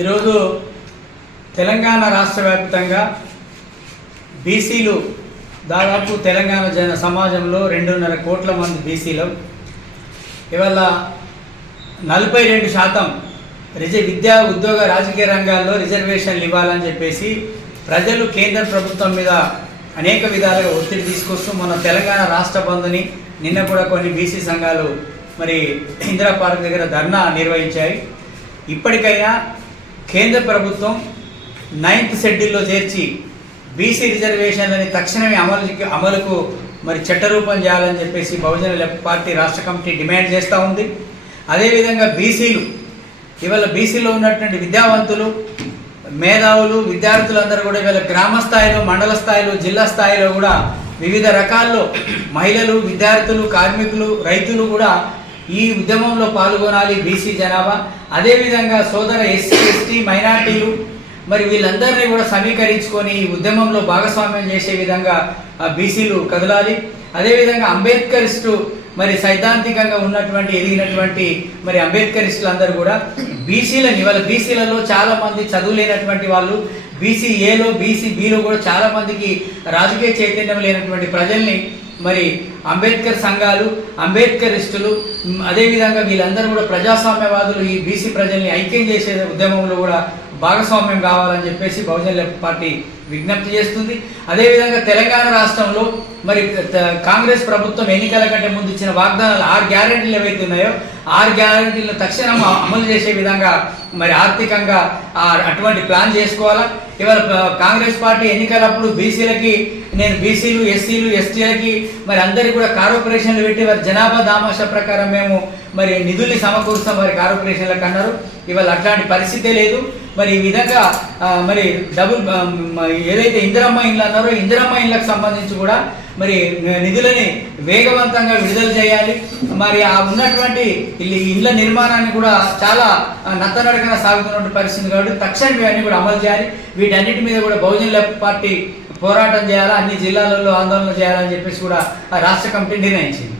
ఈరోజు తెలంగాణ రాష్ట్ర వ్యాప్తంగా బీసీలు దాదాపు తెలంగాణ జన సమాజంలో రెండున్నర కోట్ల మంది బీసీలు. ఇవాళ నలభై రెండు శాతం రిజ విద్యా ఉద్యోగ రాజకీయ రంగాల్లో రిజర్వేషన్లు ఇవ్వాలని చెప్పేసి ప్రజలు కేంద్ర ప్రభుత్వం మీద అనేక విధాలుగా ఒత్తిడి తీసుకొస్తూ మన తెలంగాణ రాష్ట్ర బంధుని నిన్న కూడా కొన్ని బీసీ సంఘాలు మరి ఇందిరా పార్క్ దగ్గర ధర్నా నిర్వహించాయి. ఇప్పటికైనా కేంద్ర ప్రభుత్వం నైన్త్ షెడ్యూల్లో చేర్చి బీసీ రిజర్వేషన్లని తక్షణమే అమలు అమలుకు మరి చట్టరూపం చేయాలని చెప్పేసి బహుజన పార్టీ రాష్ట్ర కమిటీ డిమాండ్ చేస్తూ ఉంది. అదేవిధంగా బీసీలు ఇవాళ బీసీలో ఉన్నటువంటి విద్యావంతులు మేధావులు విద్యార్థులందరూ కూడా ఇవాళ గ్రామ స్థాయిలో మండల స్థాయిలో జిల్లా స్థాయిలో కూడా వివిధ రకాల్లో మహిళలు విద్యార్థులు కార్మికులు రైతులు కూడా ఈ ఉద్యమంలో పాల్గొనాలి బీసీ జనాభా. అదేవిధంగా సోదర ఎస్సీ ఎస్టీ మైనార్టీలు మరి వీళ్ళందరినీ కూడా సమీకరించుకొని ఈ ఉద్యమంలో భాగస్వామ్యం చేసే విధంగా ఆ, బీసీలు కదలాలి. అదేవిధంగా అంబేద్కరిస్టు మరి సైద్ధాంతికంగా ఉన్నటువంటి ఎదిగినటువంటి మరి అంబేద్కరిస్టులు అందరూ కూడా బీసీలని ఇవాళ బీసీలలో చాలామంది చదువులేనటువంటి వాళ్ళు బీసీ ఏలో బీసీ బీలో కూడా చాలామందికి రాజకీయ చైతన్యం లేనటువంటి ప్రజల్ని మరి అంబేద్కర్ సంఘాలు అంబేద్కరిస్టులు అదేవిధంగా వీళ్ళందరూ కూడా ప్రజాస్వామ్యవాదులు. ఈ బీసీ ప్రజల్ని ఐక్యం చేసే ఉద్యమంలో కూడా భాగస్వామ్యం కావాలని చెప్పేసి బహుజన పార్టీ విజ్ఞప్తి చేస్తుంది. అదేవిధంగా తెలంగాణ రాష్ట్రంలో మరి కాంగ్రెస్ ప్రభుత్వం ఎన్నికల కంటే ముందు ఇచ్చిన వాగ్దానాలు ఆరు గ్యారెంటీలు ఏవైతే ఉన్నాయో ఆరు గ్యారంటీలను తక్షణం అమలు చేసే విధంగా మరి ఆర్థికంగా అటువంటి ప్లాన్ చేసుకోవాలా? ఇవాళ కాంగ్రెస్ పార్టీ ఎన్నికలప్పుడు బీసీలకి నేను బీసీలు ఎస్సీలు ఎస్టీలకి మరి అందరికి కూడా కార్పొరేషన్లు పెట్టి వారి జనాభా దామాష ప్రకారం మేము మరి నిధుల్ని సమకూరుస్తాం మరి కార్పొరేషన్లకు అన్నారు ఇవాళ అట్లాంటి పరిస్థితే లేదు. మరి ఈ విధంగా మరి డబుల్ ఏదైతే ఇందిరమ్మ ఇండ్లు అన్నారో ఇందిరమ్మ ఇండ్లకు సంబంధించి కూడా మరి నిధులని వేగవంతంగా విడుదల చేయాలి. మరి ఆ ఉన్నటువంటి ఇండ్ల నిర్మాణాన్ని కూడా చాలా నత్తనడకన సాగుతున్నటువంటి పరిస్థితి కాబట్టి తక్షణం ఇవన్నీ కూడా అమలు చేయాలి. వీటన్నిటి మీద కూడా బహుజన పార్టీ పోరాటం చేయాలా? అన్ని జిల్లాలలో ఆందోళన చేయాలని చెప్పేసి కూడా ఆ రాష్ట్ర కమిటీ నిర్ణయించింది.